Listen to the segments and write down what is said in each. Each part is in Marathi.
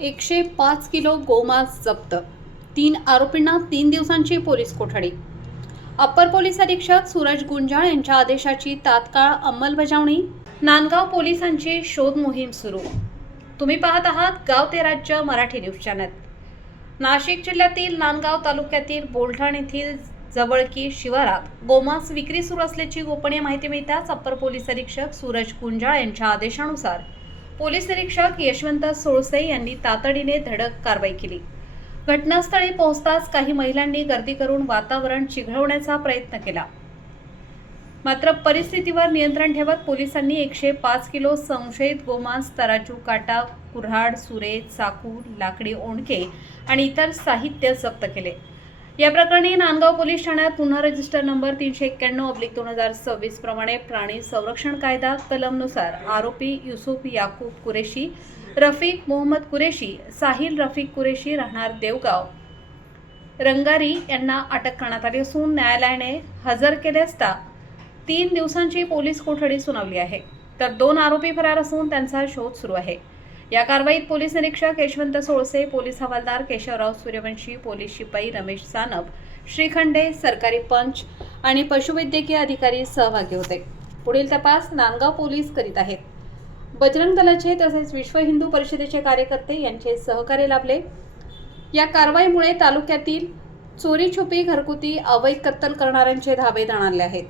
105 किलो गोमांस जप्त, 3 आरोपींना 3 दिवसांची पोलीस कोठडी। अप्पर पोलीस अधीक्षक सूरज गुंजाळ यांच्या आदेशाची तात्काळ अंमलबजावणी। नांदगाव पोलिसांची शोध मोहीम सुरू। तुम्ही पाहत आहात गाव ते राज्य मराठी न्यूज चॅनल। नाशिक जिल्ह्यातील नांदगाव तालुक्यातील बोलठाण येथील जवळकी शिवारात गोमांस विक्री सुरू असल्याची गोपनीय माहिती मिळताच अप्पर पोलीस अधीक्षक सूरज गुंजाळ यांच्या आदेशानुसार पोलीस निरीक्षक यशवंत सोळसे यांनी तातडीने धडक कारवाई केली। घटनास्थळी पोहोचताच काही महिलांनी गर्दी करून वातावरण चिघळवण्याचा प्रयत्न केला, मात्र परिस्थितीवर नियंत्रण ठेवत पोलिसांनी 105 किलो संशयित गोमांस, तराजू, काटा, कुऱ्हाड, सुरे, चाकू, लाकडी ओंडके आणि इतर साहित्य जप्त केले। या प्रकरणी नांदगाव पोलीस ठाण्यात गुन्हा रजिस्टर नंबर 391/2026 प्रमाणे प्राणी संरक्षण कायदा कलमनुसार आरोपी युसुफ याकूब कुरेशी, रफिक मोहम्मद कुरेशी, साहिल रफिक कुरेशी राहणार देवगाव रंगारी यांना अटक करण्यात आली असून न्यायालयाने हजर केले असता 3 दिवसांची पोलीस कोठडी सुनावली आहे, तर 2 आरोपी फरार असून त्यांचा शोध सुरू आहे। या कारवाईत पोलीस निरीक्षक यशवंत सोळसे, पोलीस हवालदार केशवराव सूर्यवंशी, पोलीस शिपाई रमेश सानप, श्रीखंडे, सरकारी पंच आणि पशुवैद्यकीय अधिकारी सहभागी होते। पुढील तपास नांदगाव पोलीस करीत आहेत। बजरंग दलाचे तसेच विश्व हिंदू परिषदेचे कार्यकर्ते यांचे सहकार्य लाभले। या कारवाईमुळे तालुक्यातील चोरी छुपी, घरगुती, अवैध कत्तल करणाऱ्यांचे धाबे दणाणले आहेत।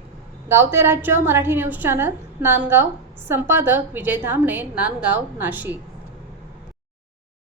गाव ते राज्य मराठी न्यूज चॅनल, नांदगाव। संपादक विजय धामणे, नांदगाव, नाशिक।